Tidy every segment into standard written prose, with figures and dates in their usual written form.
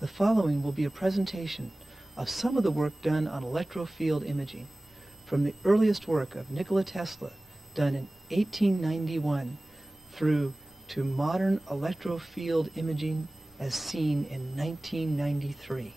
The following will be a presentation of some of the work done on electrofield imaging, from the earliest work of Nikola Tesla, done in 1891, through to modern electrofield imaging as seen in 1993.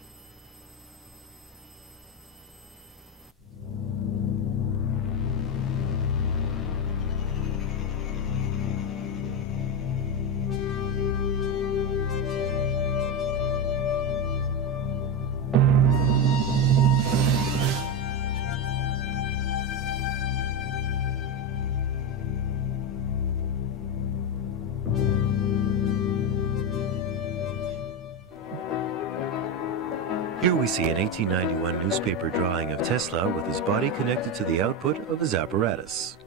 Here we see an 1891 newspaper drawing of Tesla with his body connected to the output of his apparatus.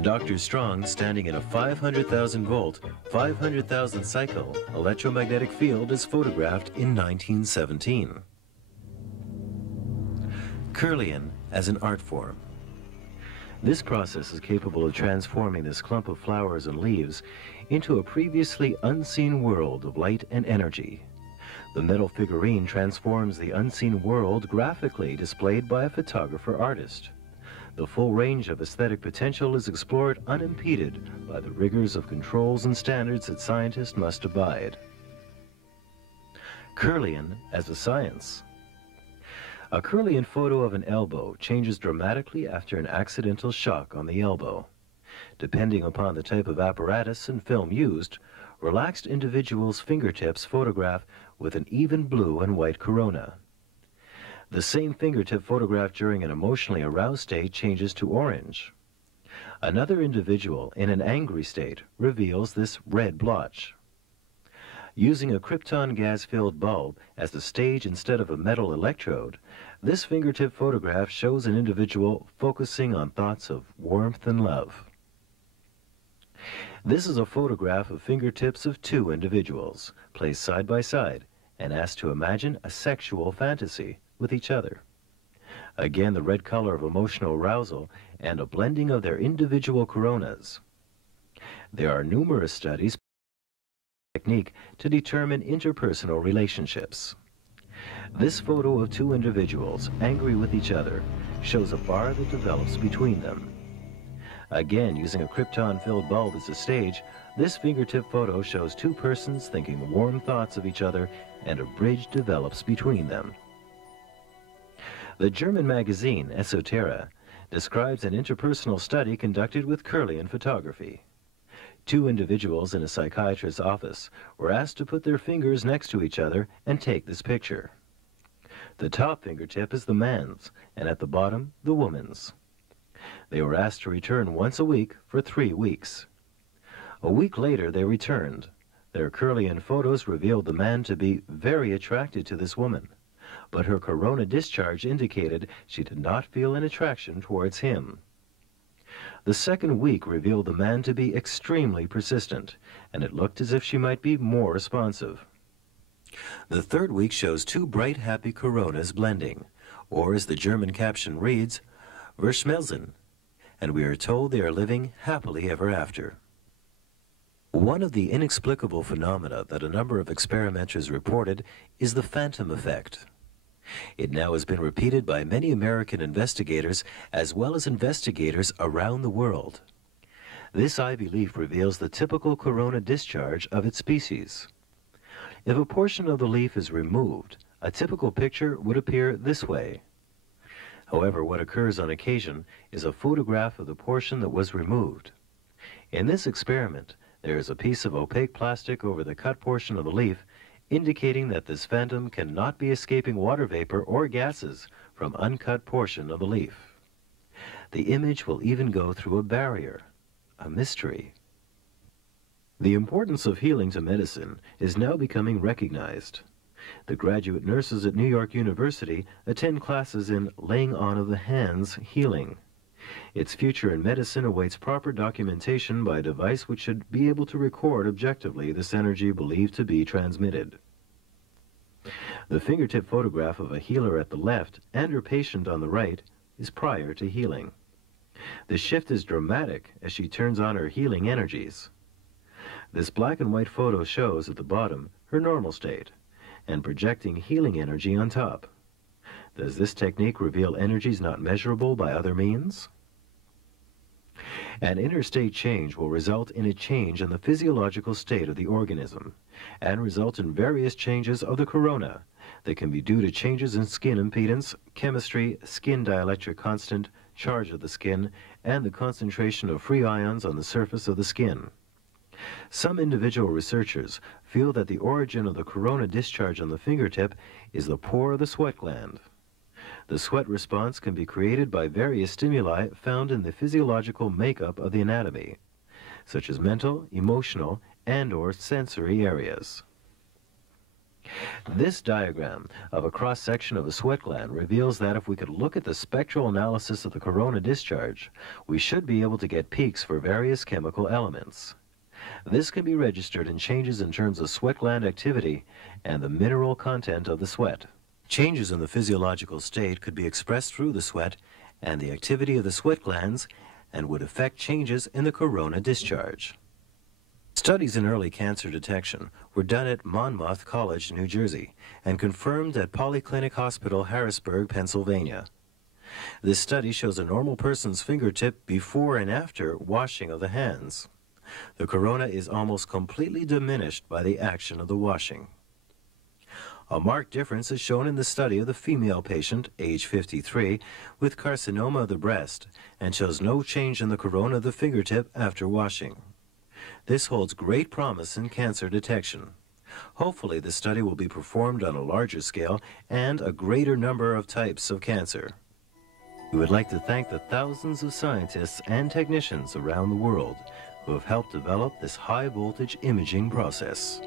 Dr. Strong standing in a 500,000 volt, 500,000 cycle electromagnetic field is photographed in 1917. Kirlian as an art form. This process is capable of transforming this clump of flowers and leaves into a previously unseen world of light and energy. The metal figurine transforms the unseen world graphically displayed by a photographer-artist. The full range of aesthetic potential is explored unimpeded by the rigors of controls and standards that scientists must abide. Kirlian as a science. A Kirlian photo of an elbow changes dramatically after an accidental shock on the elbow. Depending upon the type of apparatus and film used, relaxed individuals' fingertips photograph with an even blue and white corona. The same fingertip photographed during an emotionally aroused state changes to orange. Another individual in an angry state reveals this red blotch. Using a krypton gas-filled bulb as the stage instead of a metal electrode, this fingertip photograph shows an individual focusing on thoughts of warmth and love. This is a photograph of fingertips of two individuals, placed side by side, and asked to imagine a sexual fantasy with each other. Again, the red color of emotional arousal and a blending of their individual coronas. There are numerous studies technique to determine interpersonal relationships. This photo of two individuals angry with each other shows a bar that develops between them. Again, using a krypton-filled bulb as a stage, this fingertip photo shows two persons thinking warm thoughts of each other, and a bridge develops between them. The German magazine Esoterra describes an interpersonal study conducted with Kirlian photography. Two individuals in a psychiatrist's office were asked to put their fingers next to each other and take this picture. The top fingertip is the man's, and at the bottom, the woman's. They were asked to return once a week for 3 weeks. A week later, they returned. Their Kirlian photos revealed the man to be very attracted to this woman, but her corona discharge indicated she did not feel an attraction towards him. The second week revealed the man to be extremely persistent, and it looked as if she might be more responsive. The third week shows two bright, happy coronas blending, or as the German caption reads, Verschmelzen, and we are told they are living happily ever after. One of the inexplicable phenomena that a number of experimenters reported is the phantom effect. It now has been repeated by many American investigators as well as investigators around the world. This ivy leaf reveals the typical corona discharge of its species. If a portion of the leaf is removed, a typical picture would appear this way. However, what occurs on occasion is a photograph of the portion that was removed. In this experiment, there is a piece of opaque plastic over the cut portion of the leaf, indicating that this phantom cannot be escaping water vapor or gases from uncut portion of the leaf. The image will even go through a barrier, a mystery. The importance of healing to medicine is now becoming recognized. The graduate nurses at New York University attend classes in laying on of the hands healing. Its future in medicine awaits proper documentation by a device which should be able to record objectively this energy believed to be transmitted. The fingertip photograph of a healer at the left and her patient on the right is prior to healing. The shift is dramatic as she turns on her healing energies. This black and white photo shows at the bottom her normal state, and projecting healing energy on top. Does this technique reveal energies not measurable by other means? An interstate change will result in a change in the physiological state of the organism and result in various changes of the corona that can be due to changes in skin impedance, chemistry, skin dielectric constant, charge of the skin, and the concentration of free ions on the surface of the skin. Some individual researchers feel that the origin of the corona discharge on the fingertip is the pore of the sweat gland. The sweat response can be created by various stimuli found in the physiological makeup of the anatomy, such as mental, emotional, and/or sensory areas. This diagram of a cross-section of the sweat gland reveals that if we could look at the spectral analysis of the corona discharge, we should be able to get peaks for various chemical elements. This can be registered in changes in terms of sweat gland activity and the mineral content of the sweat. Changes in the physiological state could be expressed through the sweat and the activity of the sweat glands and would affect changes in the corona discharge. Studies in early cancer detection were done at Monmouth College, New Jersey, and confirmed at Polyclinic Hospital, Harrisburg, Pennsylvania. This study shows a normal person's fingertip before and after washing of the hands. The corona is almost completely diminished by the action of the washing. A marked difference is shown in the study of the female patient, age 53, with carcinoma of the breast, and shows no change in the corona of the fingertip after washing. This holds great promise in cancer detection. Hopefully, the study will be performed on a larger scale and a greater number of types of cancer. We would like to thank the thousands of scientists and technicians around the world who have helped develop this high-voltage imaging process.